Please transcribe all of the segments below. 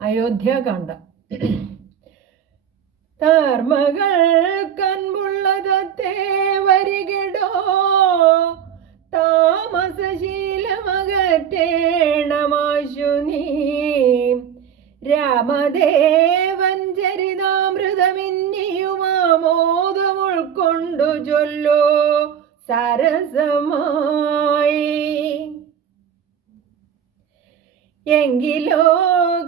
അയോധ്യാകാന്ഡം. താർമകൾ കൺപുള്ളതത്തെ വരികിടോ താമസശീലമകറ്റേണമാശു നീ രാമദേവൻ ചരിതാമൃതമിന്നിയുമാമോദം ഉൾക്കൊണ്ടു ചൊല്ലോ സരസമായി. എങ്കിലോ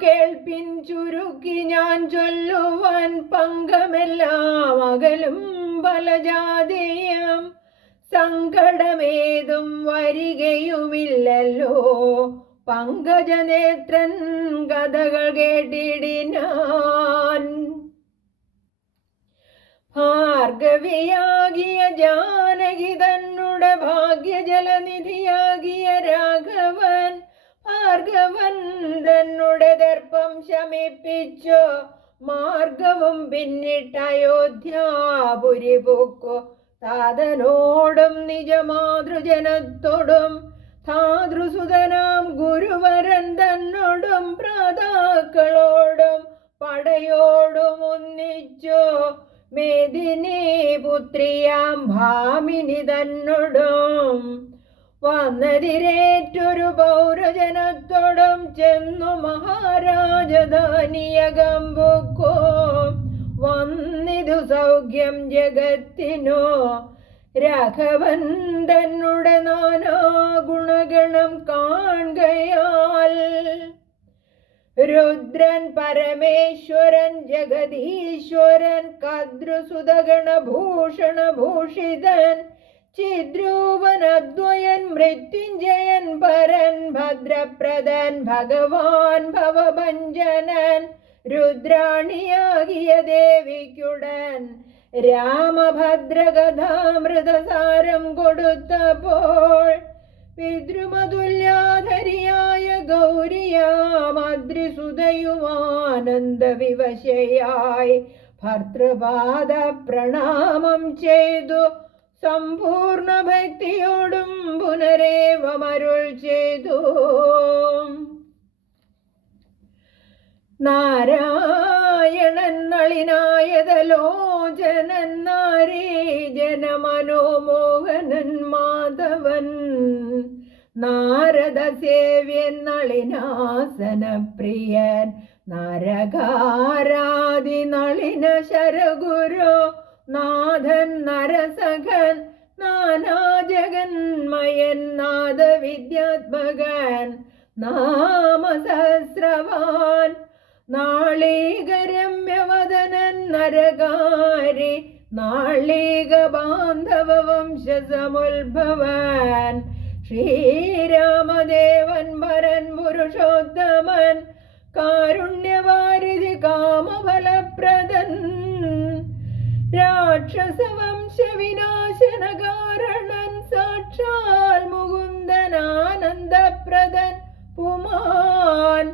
കേൾപ്പിൻ ചുരുക്കി ഞാൻ ചൊല്ലുവാൻ പങ്കമെല്ലാം അകലും പലജാതീയം സങ്കടമേതും വരികയുമില്ലല്ലോ. പങ്കജനേത്രൻ കഥകൾ കേട്ടിടിനാൻ. ഭാർഗവിയാകിയ ജാനകി തന്നുടെ ഭാഗ്യജലനിധിയാകിയ രാഘവൻ ഭാർഗവൻ തന്നുടെ ദർപ്പം ശമിപ്പിച്ചു മാർഗവും പിന്നിട്ട് അയോധ്യാപുരി പൂക്കു താതനോടും നിജമാതൃജനത്തോടും ധാതൃസുതനാം ഗുരുവരൻ തന്നോടും പ്രാതാക്കളോടും പടയോടും ഒന്നിച്ചു മേദിനി പുത്രിയാം ഭാമിനി തന്നോടും വന്നതിരേറ്റൊരു പൗരജനത്തോടും ചെന്നു മഹാരാജധാനിയകം പൊക്കോ വന്നിതു സൗഖ്യം ജഗത്തിനോ. രാഘവൻ തന്നുടെ നാനാ ഗുണഗണം കാൺകയാൽ രുദ്രൻ പരമേശ്വരൻ ജഗദീശ്വരൻ കദ്രുസുതഗണഭൂഷണഭൂഷിതൻ ചിദ്രൂപൻ അദ്വയൻ മൃത്യുഞ്ജയൻ പരൻ ഭദ്രപ്രദൻ ഭഗവാൻ ഭവഭഞ്ജനൻ രുദ്രാണിയാകിയ ദേവിക്കുടൻ രാമഭദ്രകഥാമൃതസാരം കൊടുത്തപ്പോൾ പിതൃമതുല്യാധരിയായ ഗൗരിയാമദ്രിസുതയുമാനന്ദവിവശയായി ഭർത്തൃപാദ പ്രണാമം ചെയ്തു സമ്പൂർണ്ണ ഭക്തിയോടും പുനരേവമരുൾ ചെയ്തു. നാരായണൻ നളിനായതലോചനൻ നാരീജന മനോമോഹനൻ മാധവൻ നാരദ സേവ്യൻ നളിനാസന പ്രിയൻ നരകാരാദി നളിന ശരഗുരു നാഥൻ നരസഖൻ നാനാജഗന്മയൻ നാദവിദ്യാത്മകൻ നാമസഹസ്രവാൻ നാളീകരമ്യവദനൻ നരകാരി നാളീക ബാന്ധവ വംശസമുത്ഭവൻ ശ്രീരാമദേവൻ വരൻ പുരുഷോത്തമൻ കാരുണ്യവാരിധി കാമഫലപ്രദൻ രാക്ഷസവംശ വിനാശന കാരണൻ സാക്ഷാൽ മുകുന്ദനാനന്ദപ്രദൻ പുമാൻ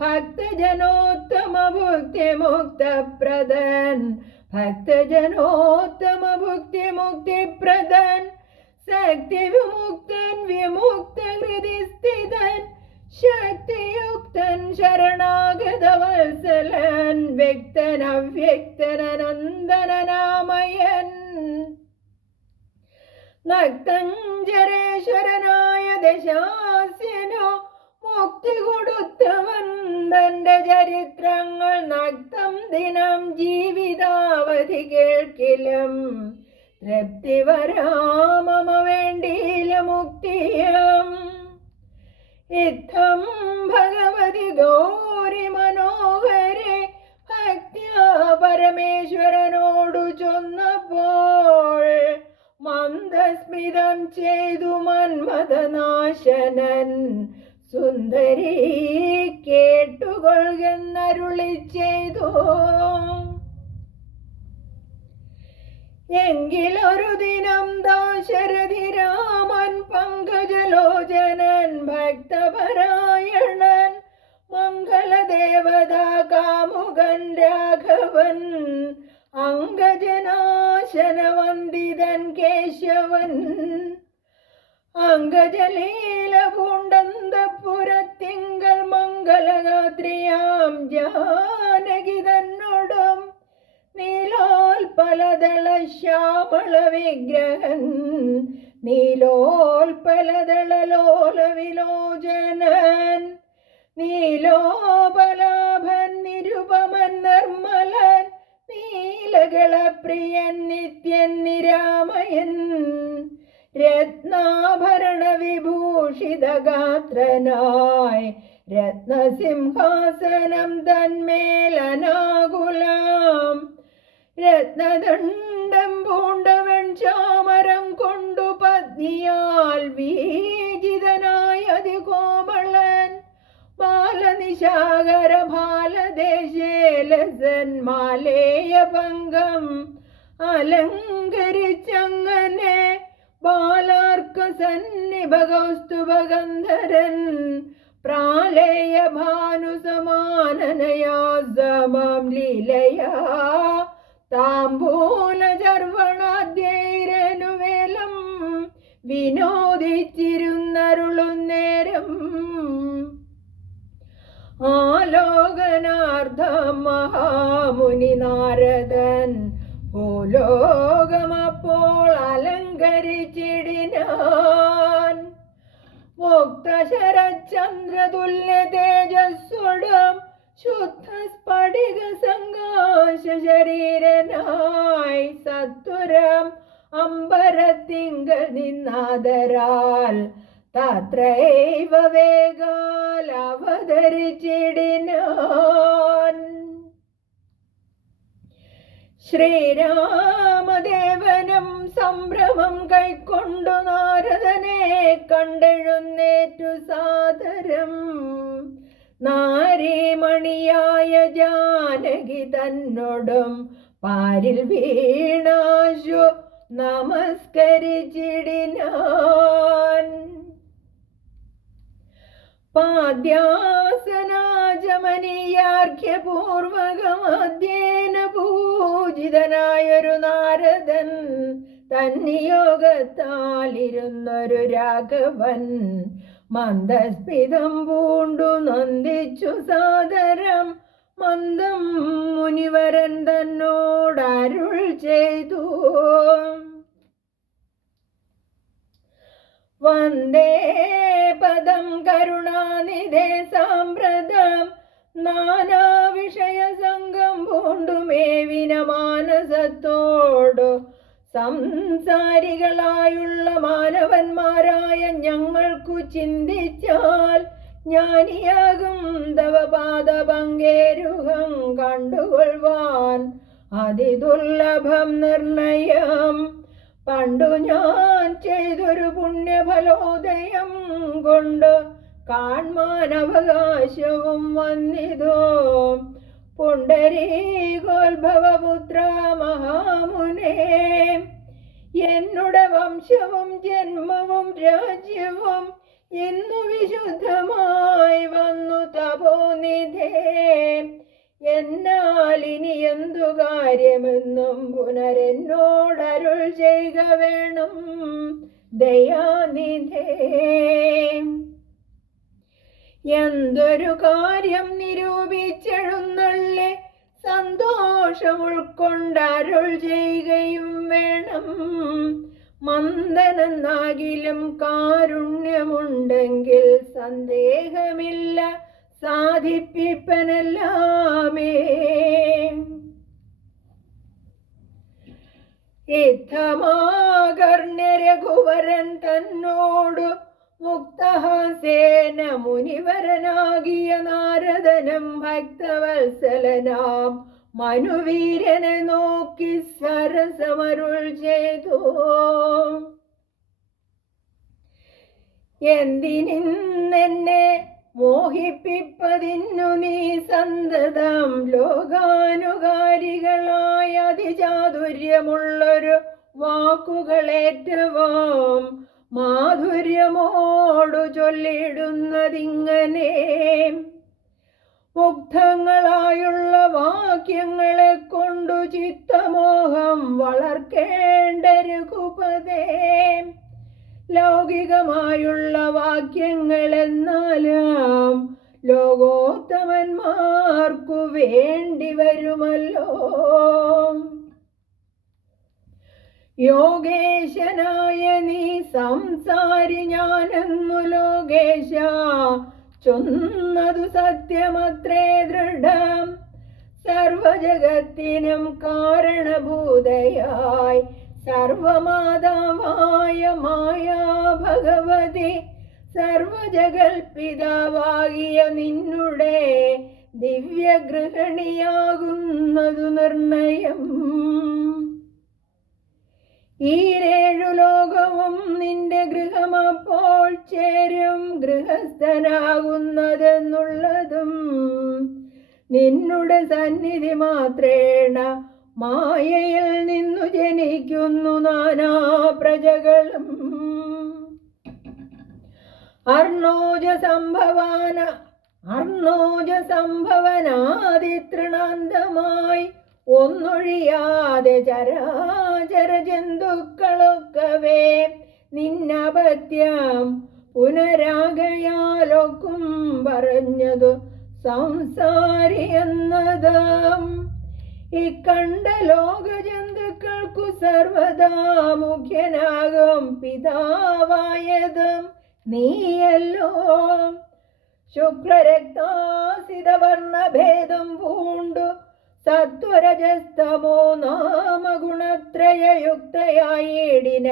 ഭക്തജനോത്തമ ഭുക്തിമുക്തപ്രദൻ ഭക്തജനോത്തമ ഭുക്തിമുക്തിപ്രദൻ ശക്തിവിമുക്തൻ വിമുക്ത ഹൃദിസ്ഥിതൻ ശക്തിയുക്തൻ ശരണാഗതവത്സലൻ വ്യക്തൻ അവ്യക്തനനന്ദനനാമയൻ നക്തഞ്ജരേശ്വരനായ ദശാസ്യനോ മുക്തി കൊടുത്തവൻ തന്റെ ചരിത്രങ്ങൾ നക്തം ദിനം ജീവിതാവധി കേൾക്കിലും തൃപ്തി വരാമമ വേണ്ടിയില മുക്തിയം ഇത്തം ഭഗവതി ഗൗരി മനോഹരെ ഭക്ത്യാ പരമേശ്വരനോടു ചൊന്നപ്പോൾ മന്ദസ്മിതം ചെയ്തു മന്മഥനാശനൻ സുന്ദരി കേട്ടുകൊള്ളുന്നരുളി ചെയ്തു. എങ്കിലൊരു ദിനം ദാശരഥി രാമൻ പങ്കജലോചനൻ ഭക്തപരായണൻ മംഗളദേവതാ കാമുകൻ രാഘവൻ അംഗജനാശനവന്ദിതൻ കേശവൻ അംഗജലീല പൂണ്ടന്തപുരത്തിങ്കൽ മംഗളഗാത്രിയാ ജാനകി തന്നോടും നീലോൽപലദള ശ്യാമള വിഗ്രഹൻ നീലോൽപലദള ലോല വിലോചനൻ നീലോപലാഭൻ നിരുപമൻ നിർമ്മലൻ നീലകളപ്രിയൻ നിത്യൻ നിരാമയൻ രത്നാഭരണ വിഭൂഷിത ഗാത്രനായി രത്നസിംഹാസനം തന്മേലനാകുലാം രത്നദണ്ഡം പൂണ്ടവൻ ചാമരം കൊണ്ടു പത്നിയാൽ വീജിതനായ അതികോമളൻ ബാലനിശാകര ബാലദേശേലസൻ മാലേയ പങ്കം അലങ്കരിച്ചങ്ങനെ ബാലാർക്ക സന്നിഭകൗസ്തുഭഗന്ധരൻ പ്രാലേയ ഭാനുസമാനനയാ സമം ലീലയാ താംബൂല ചർവണാദ്യൈരനുവേലം വിനോദിച്ചിരുന്നരുളുന്നേരം ആലോകനാർദ്ധം മഹാമുനി നാരദൻ ഭൂലോകമപ്പോൾ അലങ്കരിച്ചിടിനാൻ മുക്തശരചന്ദ്രതുല്യ തേജസ്വടം ശുദ്ധ സ്ഫടിക സങ്കാശ ശരീരനായി സത്വരം അമ്പരത്തിങ്കൽ നിന്നാദരാൽ തത്രൈവ വേഗാൽ അവതരിച്ചിടിനാൻ ശ്രീരാമദേവനും സംഭ്രമം കൈക്കൊണ്ടു നാരദനെ കണ്ടെഴുന്നേറ്റു സാദരം നാരീമണിയായ ജാനകി തന്നോടും പാരിൽ വീണാശു നമസ്കരിച്ചിടിനാൻ പാദ്യാസനാജമനീയാർഘ്യപൂർവകമധ്യേന പൂജിതനായൊരു നാരദൻ തന്നിയോഗത്താലിരുന്നൊരു രാഘവൻ മന്ദസ്മിതം പൂണ്ടു നന്ദിച്ചു സാദരം മന്ദം മുനിവരൻ തന്നോടരുൾ ചെയ്തു വന്ദേ പദം കരുണാനിധേ സാമ്പ്രതം നാനാവിഷയ സംഘം പൂണ്ടുമേവിന മാനസത്തോടു സംസാരികളായുള്ള മാനവന്മാരായ ഞങ്ങൾക്കു ചിന്തിച്ചാൽ ജ്ഞാനിയാകും തവ പാദപങ്കേരുഹം കണ്ടുകൊള്ളുവാൻ അതിദുർലഭം നിർണയം പണ്ടു ഞാൻ ചെയ്തൊരു പുണ്യഫലോദയം കൊണ്ട് കാൺമാൻ അവകാശവും വന്നിതോ പുണ്ടരീകോത്ഭവപുത്ര മഹാമുനേ എന്നുടെ വംശവും ജന്മവും രാജ്യവും ഇന്നു വിശുദ്ധമായി വന്നു തപോനിധേ എന്നാൽ ഇനി എന്തു കാര്യമെന്നും പുനരെന്നോടരുൾ ചെയ്യുക വേണം ദയാനിധേ എന്തൊരു കാര്യം നിരൂപിച്ചെഴുന്നള്ളി സന്തോഷം ഉൾക്കൊണ്ടരുൾ ചെയ്യുകയും വേണം മന്ദനെന്നാകിലും കാരുണ്യമുണ്ടെങ്കിൽ സന്ദേഹമില്ല സാധിപ്പിപ്പനെല്ലാമേ ഇത്തമാകർണ്യരഘുവരൻ തന്നോടു മുക്തഹാസേന മുനിവരനാകിയ നാരദനും ഭക്തവത്സലനാം മനുവീരനെ നോക്കി സരസമരുൾ ചെയ്തു എന്തിനിന്നെന്നെ മോഹിപ്പിപ്പതിന്നു നീ സന്തതം ലോകാനുകാരികളായ അതിചാതുര്യമുള്ളൊരു വാക്കുകളേറ്റവും മാധുര്യമോടു ചൊല്ലിടുന്നതിങ്ങനെ മുഗ്ധങ്ങളായുള്ള വാക്യങ്ങളെ കൊണ്ടു ചിത്തമോഹം വളർക്കേണ്ട രഘുപതേ ലൗകികമായുള്ള വാക്യങ്ങൾ എന്നാലും ലോകോത്തമന്മാർക്കു വേണ്ടി വരുമല്ലോ. യോഗേശനായ നീ സംസാരി ഞാനെന്നു ലോകേശ ചൊന്നതു സത്യമത്രേ ദൃഢം. സർവജഗത്തിനും കാരണഭൂതയായി സർവമാതാവായ മായാ ഭഗവതി സർവജഗൽപിതാവാകിയ നിന്നുടെ ദിവ്യഗൃഹിണിയാകുന്നതു നിർണയം. ഈരേഴു ലോകവും നിന്റെ ഗൃഹമപ്പോൾ ചേരും ഗൃഹസ്ഥനാകുന്നതെന്നുള്ളതും നിന്നുടെ സന്നിധി മാത്രേണ മായയിൽ നിന്നു ജനിക്കുന്നു നാനാ പ്രജകളും. അർണോജ സംഭവനാദിതൃണാന്തമായി ഒന്നൊഴിയാതെ ചരാചര ജന്തുക്കളൊക്കവേ നിന്നപത്യം പുനരാകയാലൊക്കും പറഞ്ഞതു സംസാരി എന്നതും. ഇക്കണ്ട ലോകജന്തുക്കൾക്കു സർവദാ മുഖ്യനാകും പിതാവായതും നീയല്ലോ. ശുക്ലരക്താസിതവർണഭേദം പൂണ്ടു സത്വരജസ്തമോ നാമഗുണത്രയയുക്തയായിടിന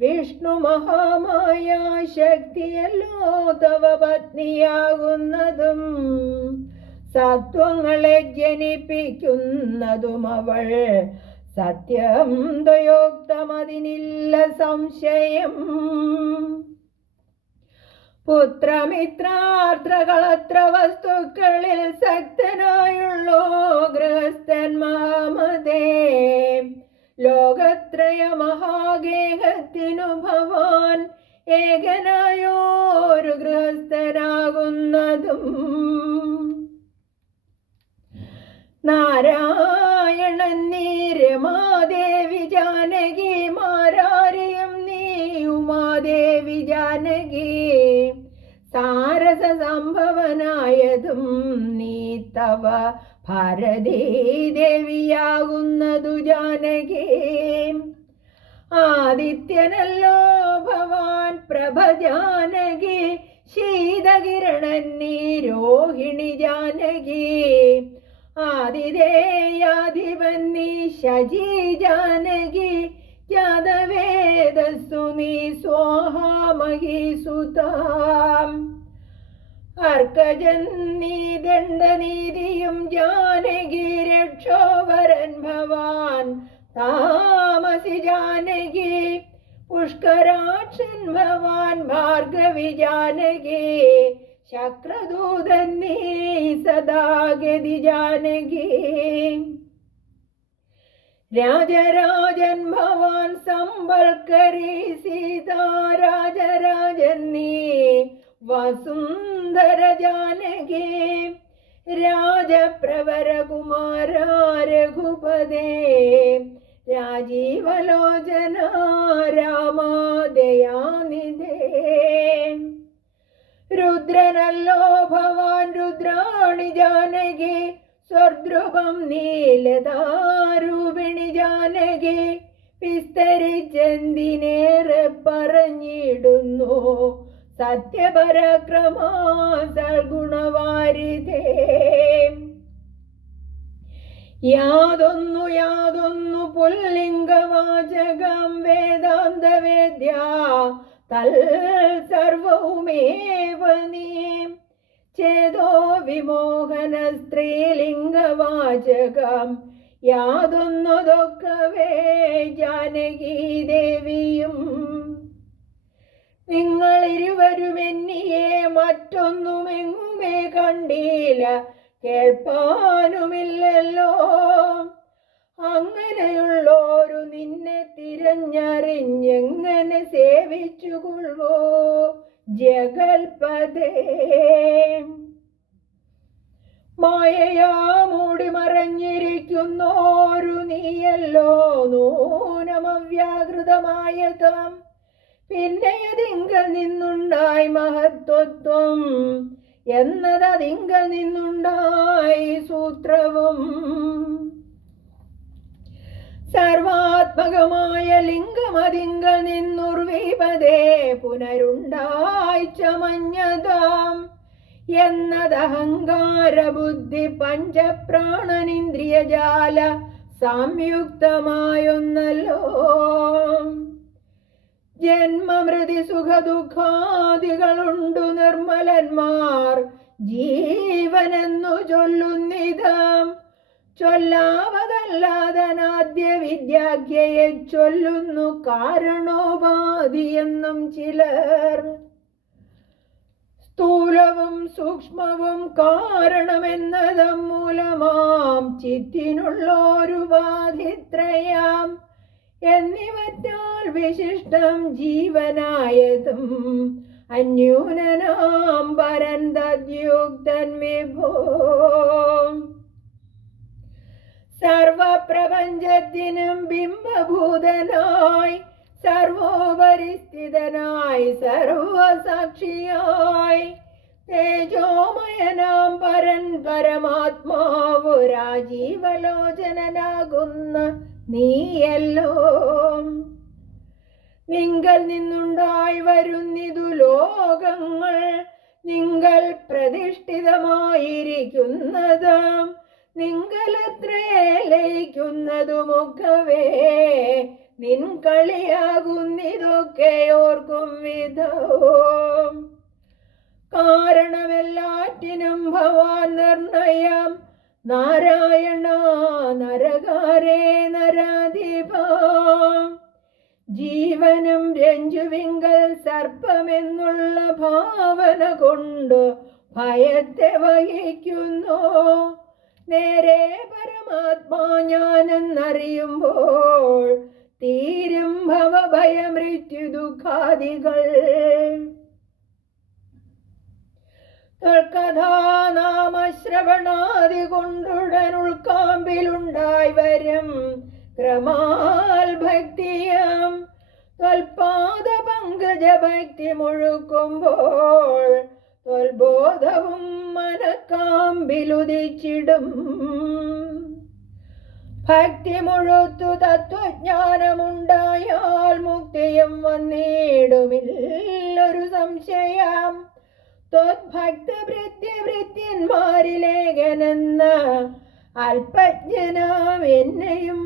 വിഷ്ണു മഹാമായ ശക്തിയല്ലോ തവ പത്നിയാകുന്നതും. സത്വങ്ങളെ ജനിപ്പിക്കുന്നതും അവൾ സത്യം ദ്വയോക്തമതിനില്ല സംശയം. പുത്രമിത്രാർദ്രകളത്ര വസ്തുക്കളിൽ സക്തനായുള്ളോ ഗൃഹസ്ഥൻ മഹാമതേ. ലോകത്രയ മഹാഗേഹത്തിനു ഭവാൻ ഏകനായോരു ഗൃഹസ്ഥനാകുന്നതും. നാരായണൻ നീ രമാദേവി ജാനകി മാരാരിയും നീ ഉമാദേവി ജാനകി. സാരസ സംഭവനായതും നീ തവ ഭാരതീ ദേവിയാകുന്നതു ജാനകി. ആദിത്യനല്ലോ ഭവാൻ പ്രഭ ജാനകി. ശീതകിരണൻ നീ രോഹിണി ജാനകി. ആദിദേയാധിപൻ നീ ശചി ജാനകി. ജാതവേദസ്സു നീ സ്വാഹാമഹീസുതാം. അർക്കജൻ നീ ദണ്ഡനീതിയും ജാനകി. രക്ഷോവരൻ ഭവാൻ താമസി ജാനകി. പുഷ്കരാക്ഷൻ ഭവാൻ ഭാർഗവി ജാനകി. ശക്രദൂതൻ നീ സദാഗതി ജാനകി. രാജരാജൻ ഭവാൻ സംബൽക്കരി സീതാ. രാജരാജൻ നീ വസുന്ധര ജാനകി. രാജപ്രവരകുമാര രഘുപദേ. രാജീവലോചന രാമദയാനിധേ. രുദ്രനല്ലോ ഭവാൻ രുദ്രാണി ജാനകി. സ്വർദ്രുപം നീലതാരൂപിണി ജാനകി. വിസ്തരിച്ചെന്തിനേറെ പറഞ്ഞിടുന്നു സത്യപരാക്രമാ സൽഗുണവാരിധേ. യാതൊന്നു പുല്ലിംഗവാചകം വേദാന്തവേദ്യ തൽ സർവവുമേവ നീ. ചേതോ വിമോഹന സ്ത്രീലിംഗവാചകം യാതൊന്നതൊക്കവേ ജാനകി ദേവിയും. നിങ്ങളിരുവരും എന്നിയെ മറ്റൊന്നുമെങ്ങുമേ കണ്ടില്ല കേൾപ്പാനുമില്ലല്ലോ. അങ്ങനെയുള്ളോരു നിന്നെ തിരഞ്ഞറിഞ്ഞെങ്ങനെ സേവിച്ചുകൊള്ളുവോ ജഗൽപദേ. മായയാ മൂടി മറഞ്ഞിരിക്കുന്നോരു നീയല്ലോ നൂനമവ്യാകൃതമായതും. പിന്നെയതിങ്കൽ നിന്നുണ്ടായി മഹത്വത്വം. എന്നതിങ്കൽ നിന്നുണ്ടായി സൂത്രവും. സർവാത്മകമായ ലിംഗമതിങ്കൽ നിന്നുർവീപതേ പുനരുണ്ടായി ചമഞ്ഞതാം എന്നതഹങ്കാര ബുദ്ധി പഞ്ചപ്രാണനിന്ദ്രിയജാല സംയുക്തമായൊന്നല്ലോ. ജന്മമൃതി സുഖദുഃഖാദികളുണ്ടു നിർമ്മലന്മാർ ജീവനെന്നു ചൊല്ലുന്നിതാം. ചൊല്ലാവതല്ലാതനാദ്യ വിദ്യാഖ്യയെ ചൊല്ലുന്നു കാരണോപാധിയെന്നും ചിലർ. സ്ഥൂലവും സൂക്ഷ്മവും കാരണമെന്നതും മൂലമാം ചിത്തിനുള്ളോരുപാധിത്രയാം എന്നിവറ്റാൽ വിശിഷ്ടം ജീവനായതും അന്യൂനനാം പരൻ തദ്യുക്തൻ വിഭോ. സർവപ്രപഞ്ചത്തിനും ബിംബഭൂതനായി സർവോപരിസ്ഥിതനായി സർവസാക്ഷിയായി തേജോമയനാം പരൻ പരമാത്മാവു രാജീവലോചനനാകുന്ന നീയല്ലോ. നിങ്കൽ നിന്നുണ്ടായി വരുന്നിതു ലോകങ്ങൾ നിങ്കൽ പ്രതിഷ്ഠിതമായിരിക്കുന്നതാം നിങ്കലത്രേ ലയിക്കുന്നതുമൊക്കവേ നിൻ കളിയാകുന്നിതൊക്കെ ഓർക്കും വിധം. കാരണമെല്ലാറ്റിനും ഭവാൻ നിർണയം നാരായണ നരകാരേ നരാധിപ. ജീവനും രഞ്ജുവിങ്കൽ സർപ്പമെന്നുള്ള ഭാവന കൊണ്ട് ഭയത്തെ വഹിക്കുന്നു. നേരെ പരമാത്മാ ഞാനെന്നറിയുമ്പോൾ തീരും ഭവഭയമൃത്യു ദുഃഖാദികൾ. കഥാനാമശ്രവണാദി കൊണ്ടുടൻ ഉൾക്കാമ്പിലുണ്ടായി വരും ക്രമാൽ ഭക്തിയം. ത്വൽപാദ പങ്കജ ഭക്തി മുഴുക്കുമ്പോൾ ത്വൽബോധവും മനക്കാമ്പിലുദിച്ചിടും. ഭക്തി മുഴുത്തു തത്വജ്ഞാനമുണ്ടായാൽ മുക്തിയും വന്നിടുമില്ലൊരു സംശയം. ത്വദ്ഭക്തഭൃത്യഭൃത്യന്മാരിലേകനെന്ന അല്പജ്ഞനാം എന്നെയും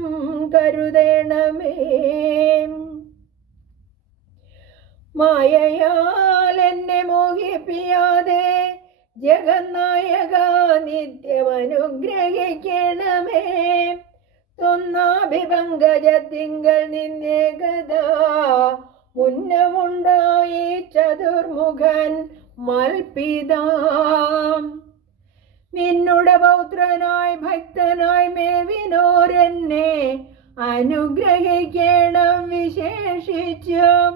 കരുതേണമേ. മായയാൽ എന്നെ മോഹിപ്പിയാതെ ജഗന്നായക നിത്യമനുഗ്രഹിക്കണമേ. തൊന്നാഭിപങ്കജത്തിങ്കൽ നിന്നേകദാ മുന്നമുണ്ടായി ചതുർമുഖൻ മൽപിതാം. നിന്നുടെ പൗത്രനായി ഭക്തനായി മേവിനോരെന്നെ അനുഗ്രഹിക്കണം വിശേഷിച്ചും.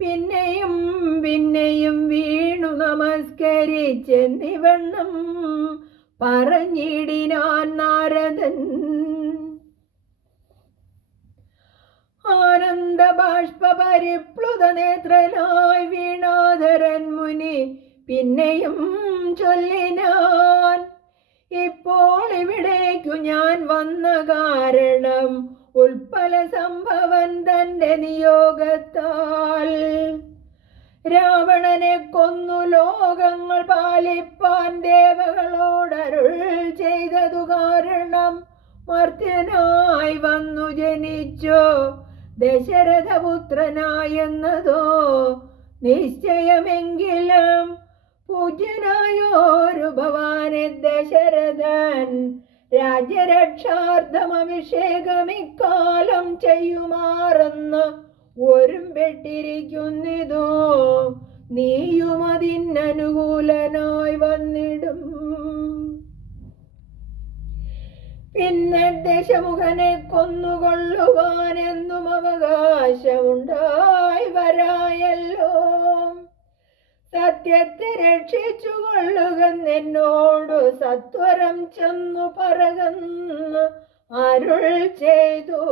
പിന്നെയും പിന്നെയും വീണു നമസ്കരിച്ചെന്നിവണ്ണം പറഞ്ഞിടിനാൻ നാരദൻ. ആനന്ദ ബാഷ്പ പരിപ്ലുത നേത്രനായി വീണാധരൻ മുനി പിന്നെയും ചൊല്ലിനാൻ. ഇപ്പോൾ ഇവിടേക്കു ഞാൻ വന്ന കാരണം ഉൽപ്പല സംഭവൻ തന്റെ നിയോഗത്താൽ. രാവണനെ കൊന്നു ലോകങ്ങൾ പാലിപ്പാൻ ദേവകളോടരുൾ ചെയ്തതു കാരണം മർത്യനായി വന്നു ജനിച്ചോ ദശരഥപുത്രനായെന്നതോ നിശ്ചയമെങ്കിലും പൂജ്യനായോരു ഭവാനെ ദശരഥൻ രാജ്യരക്ഷാർത്ഥം അഭിഷേകമിക്കാലം ചെയ്യുമാറെന്ന് ഒരുമ്പെട്ടിരിക്കുന്നിതോ നീയും അതിനനുകൂലനായി വന്നിടും. പിന്നെ ദശമുഖനെ കൊന്നുകൊള്ളുവാൻ എന്നും അവകാശമുണ്ടായി വരായല്ലോ. സത്യത്തെ രക്ഷിച്ചു കൊള്ളുകെന്നോടു സത്വരം ചെന്നു പറകന്ന് അരുൾ ചെയ്തു.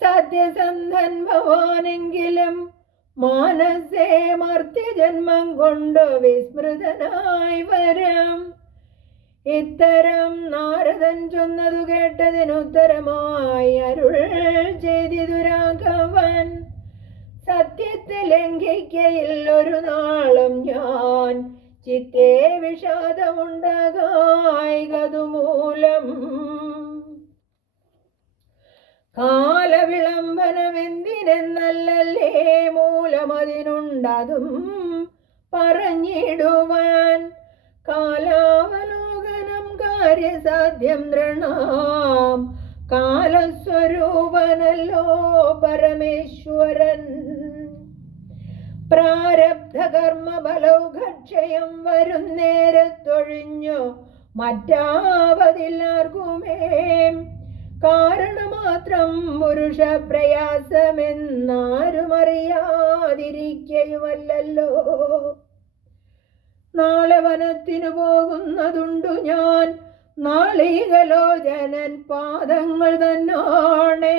സത്യസന്ധൻ ഭവാനെങ്കിലും മാനസേ മർത്യജന്മം കൊണ്ട് വിസ്മൃതനായി വരം. ഇത്തരം നാരദൻ ചൊന്നതു കേട്ടതിനുത്തരമായി അരുൾ ചെയ്തിതു രാഘവൻ. സത്യത്തെ ലംഘിക്കയിൽ ഒരു നാളും ഞാൻ, ചിത്തേ വിഷാദമുണ്ടാകായികതുമൂലം. കാലവിളംബനമെന്തിനെന്നല്ലേ മൂലമതിനുണ്ടതും പറഞ്ഞിടുവാൻ. കാലാവലോകനം കാര്യസാധ്യം നൃണാം, കാലസ്വരൂപനല്ലോ പരമേശ്വരൻ. പ്രാരബ്ധകർമ്മ ബലൗഘക്ഷയം വരുന്നേരത്തൊഴിഞ്ഞു മറ്റാവതില്ലാർക്കുമേ. കാരണമാത്രം പുരുഷ പ്രയാസമെന്നാരുമറിയാതിരിക്കയുമല്ലോ. നാളെ വനത്തിനു പോകുന്നതുണ്ടു ഞാൻ, നാളികലോചനൻ പാദങ്ങൾ തന്നാണേ.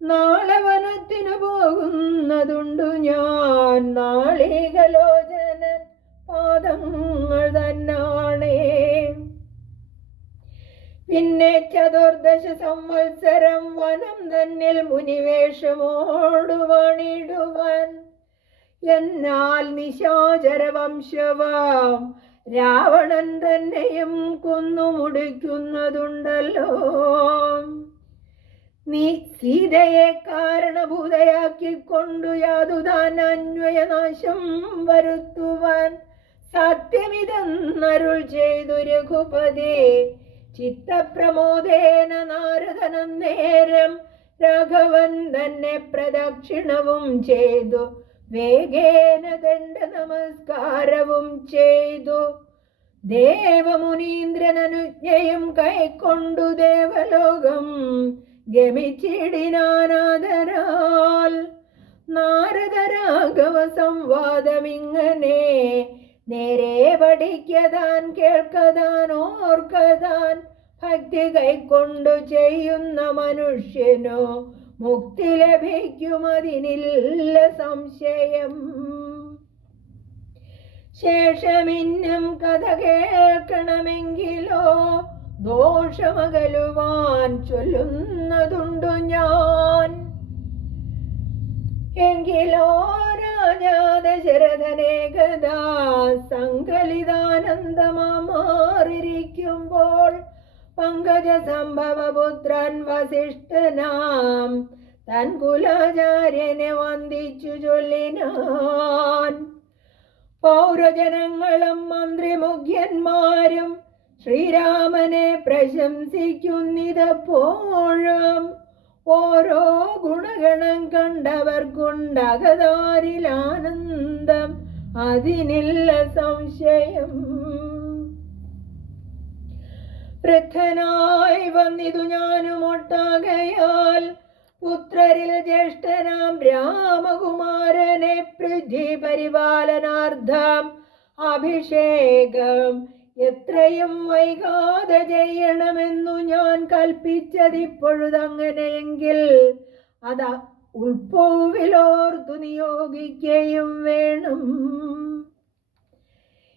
നാളെ വനത്തിനു പോകുന്നതുണ്ടു ഞാൻ, നാളികലോചനൻ പാദങ്ങൾ തന്നാണേ. പിന്നെ 14 സംവത്സരം വനം തന്നിൽ മുനിവേഷമോടുവാണിടുവാൻ. എന്നാൽ നിശാചരവംശവാം രാവണൻ തന്നെയും കൊന്നുമുടിക്കുന്നതുണ്ടല്ലോ. നീ സീതയെ കാരണഭൂതയാക്കിക്കൊണ്ടു യാതുതാൻ അന്വയനാശം വരുത്തുവാൻ സത്യമിതെന്നരുൾ ചെയ്തു രഘുപതി. ചിത്തപ്രമോദേന നാരദനം നേരം രാഘവൻ തന്നെ പ്രദക്ഷിണവും ചെയ്തു, വേഗേന ദണ്ഡ നമസ്കാരവും ചെയ്തു. ദേവമുനീന്ദ്രനനുജ്ഞയും കൈക്കൊണ്ടു ദേവലോകം ഗമിച്ചിടിനാനാദരാൽ. നാരദ രാഘവ സംവാദമിങ്ങനെ നേരെ പഠിക്കതാൻ കേൾക്കതാൻ ഓർക്കതാൻ. ഭക്തി കൈക്കൊണ്ടു ചെയ്യുന്ന മനുഷ്യനു മുക്തി ലഭിക്കുമതിനില്ല സംശയം. ശേഷമിന്നും കഥ കേൾക്കണമെങ്കിലോ ദോഷമകലുവാൻ ചൊല്ലുന്നതുണ്ടു ഞാൻ. എങ്കിലോ രാജാ ദശരഥനേകദാ സങ്കലിതാനന്ദമാറിയിരിക്കുമ്പോൾ പങ്കജ സംഭവപുത്രൻ വസിഷ്ഠനാം തൻ കുലാചാര്യനെ വന്ദിച്ചു ചൊല്ലിനാൻ. പൗരജനങ്ങളും മന്ത്രിമുഖ്യന്മാരും ശ്രീരാമനെ പ്രശംസിക്കുന്നിതപ്പോഴും. ഓരോ ഗുണഗണം കണ്ടവർക്കുണ്ടകതാരിലാനന്ദം, അതിനില്ല സംശയം. വൃദ്ധനായി വന്നിതു ഞാനുമൊട്ടാകയാൽ പുത്രരിൽ ജ്യേഷ്ഠനാം രാമകുമാരനെ പൃഥ്വി പരിപാലനാർത്ഥം അഭിഷേകം എത്രയും വൈകാതെ ചെയ്യണമെന്നു ഞാൻ കൽപ്പിച്ചതിപ്പോഴുതങ്ങനെയെങ്കിൽ അത് ഉൾപ്പോവിലോർത്തു നിയോഗിക്കുകയും വേണം.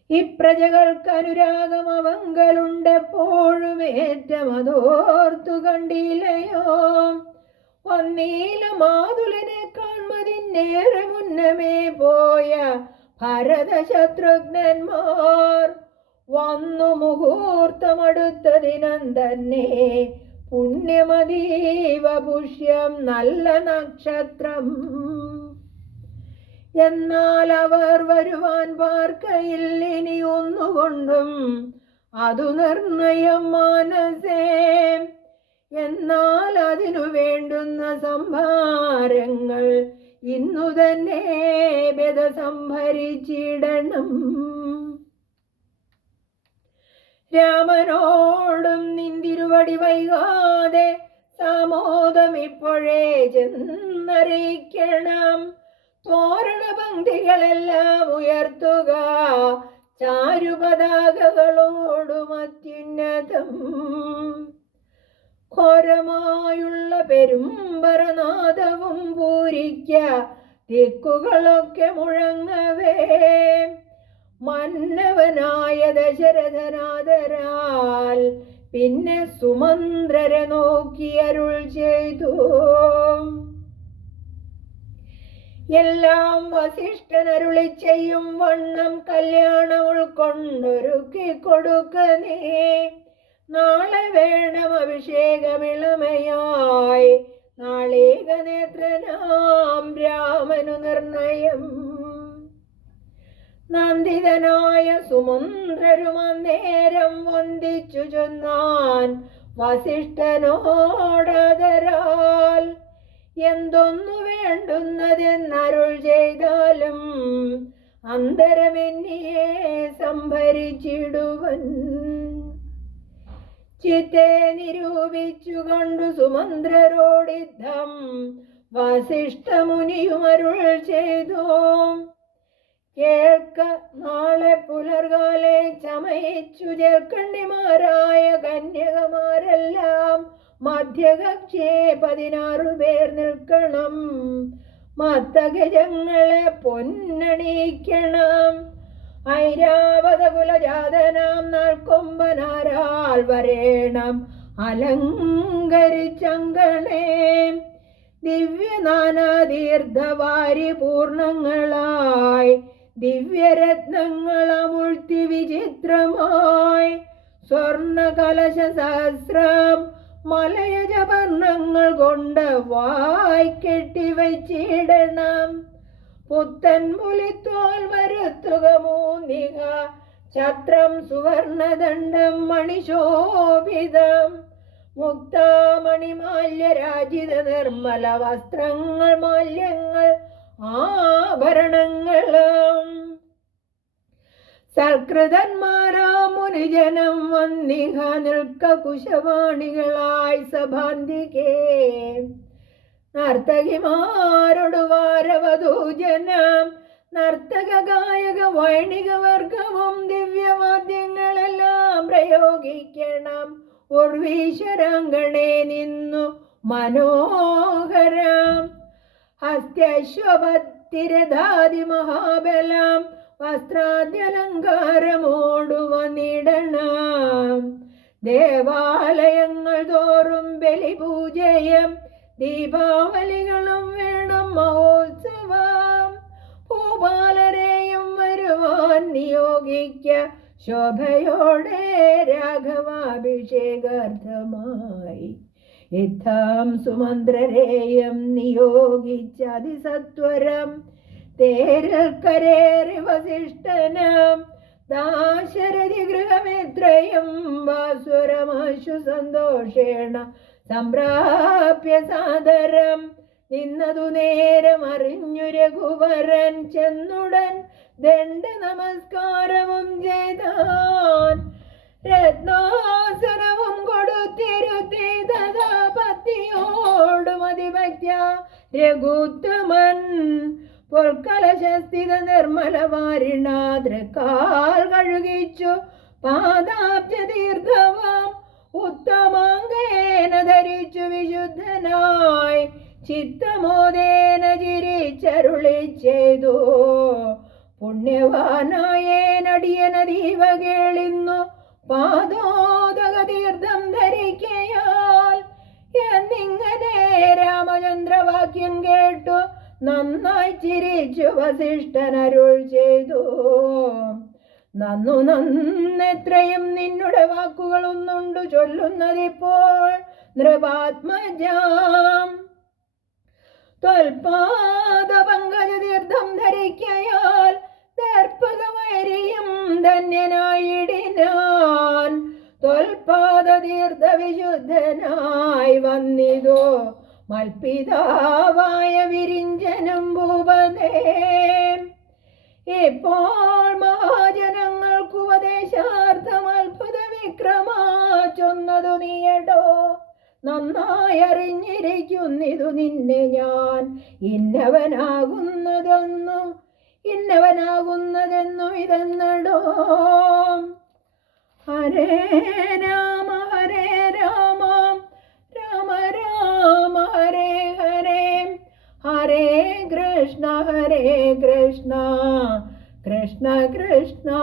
ഇപ്രജകൾക്ക് അനുരാഗം അവങ്കലുണ്ടെപ്പോഴും ഏറ്റമതോർത്തു കണ്ടില്ലയോ. വന്നീല മാതുലനെ കാൺമതിന്നേറെ മുന്നമേ പോയ ഭരത ശത്രുഘ്നന്മാർ വന്നു മുഹൂർത്തമടുത്ത ദിനം തന്നെ. പുണ്യമതീവ പുഷ്യം നല്ല നക്ഷത്രം. എന്നാൽ അവർ വരുവാൻ പാർക്കയിൽ ഇനി ഒന്നുകൊണ്ടും അതു നിർണയം മാനസേ. എന്നാൽ അതിനു വേണ്ടുന്ന സംഭാരങ്ങൾ ഇന്നു തന്നെ ബദ സംഭരിച്ചിടണം. രാമനോടും നിന്തിരുവടി വൈകാതെ സാമോദം ഇപ്പോഴേ ചെന്നറിയിക്കണം. തോരണ പങ്ക്തികളെല്ലാം ഉയർത്തുക ചാരുപതാകകളോടും അത്യുന്നതം. ഘോരമായുള്ള പെരുമ്പറനാദവും പൂരിക്ക ദിക്കുകളൊക്കെ മുഴങ്ങവേ മന്നവനായ ദശരഥനാദരാൽ പിന്നെ സുമന്ത്രരെ നോക്കി അരുൾ ചെയ്തു. എല്ലാം വസിഷ്ഠനരുളി ചെയ്യും വണ്ണം കല്യാണം ഉൾക്കൊണ്ടൊരുക്കി കൊടുക്ക നീ. നാളെ വേണം അഭിഷേകമിളമയായി നാളേക നേത്രനാം രാമനു നിർണയം. നന്ദിതനായ സുമന്ത്രരും അന്നേരം വന്ദിച്ചു ചൊന്നാൻ വസിഷ്ഠനോടതരാൽ. എന്തൊന്നു വേണ്ടുന്നതെന്നരുൾ ചെയ്താലും അന്തരമെന്നിയെ സംഭരിച്ചിടുവൻ. ചിത്തെ നിരൂപിച്ചു കണ്ടു സുമന്ത്രരോടിദ്ധം വസിഷ്ഠമുനിയുമരുൾ ചെയ്തു. കേൾക്ക, നാളെ പുലർകാലെ ചമയിച്ചു ചേർക്കണ്ണിമാരായ കന്യകമാരെല്ലാം മധ്യകക്ഷേ 16 പേർ നിൽക്കണം. മത്തഗജങ്ങളെ പൊന്നണിയിക്കണം. ഐരാവത കുലജാതനാം നാൾക്കൊമ്പനാരാൽ വരേണം അലങ്കരിച്ചങ്കണേ. ദിവ്യനാനാതീർത്ഥവാരി പൂർണ്ണങ്ങളായി ദിവ്യരത്നങ്ങൾ അമുഴ്ത്തി വിചിത്രമായി സ്വർണ്ണ കലശ സഹസ്രം മലയജവർണ്ണങ്ങൾ കൊണ്ട് വായ്ക്കെട്ടി വച്ചിടണം. പുത്തൻ പുലിത്തോൽ വരുത്തുക മൂന്നിക ഛത്രം സുവർണദണ്ഡം മണിശോഭിതം മുക്താമണിമാല്യരാജിത നിർമ്മല വസ്ത്രങ്ങൾ മാല്യങ്ങൾ ആഭരണങ്ങളും. സൽകൃതന്മാരാ മുനിജനം വന്നിഹ നിൽക്ക കുശവാണികളായി സഭാന്തികേ. നർത്തകിമാരോട് വാരവധൂജനം നർത്തക ഗായക വൈണിക വർഗവും ദിവ്യവാദ്യങ്ങളെല്ലാം പ്രയോഗിക്കണം. ഉർവീശ്വരാങ്കണേ നിന്നു മനോഹരം ഹസ്ത്യശ്വപത്തിരധാതി മഹാബലം വസ്ത്രാദ്യലങ്കാരമോടു വന്നിടണം. ദേവാലയങ്ങൾ തോറും ബലിപൂജയും ദീപാവലികളും വേണം മഹോത്സവം. ഭൂപാലരെയും വരുവാൻ നിയോഗിക്ക ശോഭയോടെ രാഘവാഭിഷേകാർത്ഥമായി. യുദ്ധം സുമന്ത്രരെയും നിയോഗിച്ച അതിസത്വരം തേരിൽ കരേറി വസിഷ്ഠനം ദാശരഥി ഗൃഹമിത്രയും വാസുരമാശു സന്തോഷേണ സംപ്രാപ്യ സാദരം. നിന്നതു നേരം അറിഞ്ഞു രഘുവരൻ ചെന്നുടൻ ദണ്ഡ നമസ്കാരവും ചെയ്താൻ. രത്നാസനവും കൊടുത്തിരുത്തി തഥാ പത്നിയോടും അതിഭക്ത്യ രഘുത്തമൻ പൊൽക്കലശസ്ഥിത നിർമ്മലവാരിണാദ്രക്കാൽ കഴുകിച്ചു പാദാബ്ജ തീർത്ഥവാം ഉത്തമാംഗേന ധരിച്ചു വിശുദ്ധനായി ചിത്തമോദേന ചിരിച്ചരുളി ചെയ്തു. പുണ്യവാനായേനടിയനദീവ കേളിന്നു പാദോദക തീർത്ഥം ധരിക്കയാൽ എന്നിങ്ങനെ രാമചന്ദ്രവാക്യം കേട്ടു നന്നായി ചിരിച്ചു വസിഷ്ഠനരുൾ ചെയ്തു. നന്നെത്രയും നിന്നുടെ വാക്കുകളൊന്നുണ്ടു ചൊല്ലുന്നതിപ്പോൾ നൃപാത്മജാം. ത്വൽപാദ പങ്കജ തീർത്ഥം ധരിക്കയാൽ ദർപ്പകവൈരിയും ധന്യനായിടിനാൻ. ത്വൽപാദ തീർത്ഥ വിശുദ്ധനായി വന്നിതോ മൽപിതാവായ വിരിഞ്ചനും ഭൂപതേ. ഇപ്പോൾ മഹാജനങ്ങൾക്ക് ഉപദേശാർത്ഥം അത്ഭുത വിക്രമാ ചൊന്നതു നീയടോ. നന്നായി അറിഞ്ഞിരിക്കുന്നിതു നിന്നെ ഞാൻ ഇന്നവനാകുന്നതെന്നും ഇതെന്നടോ. ഹരേ രാമ ഹരേ രാമ രാമ രാമ ഹരേ ഹരേ ഹരേ കൃഷ്ണ കൃഷ്ണ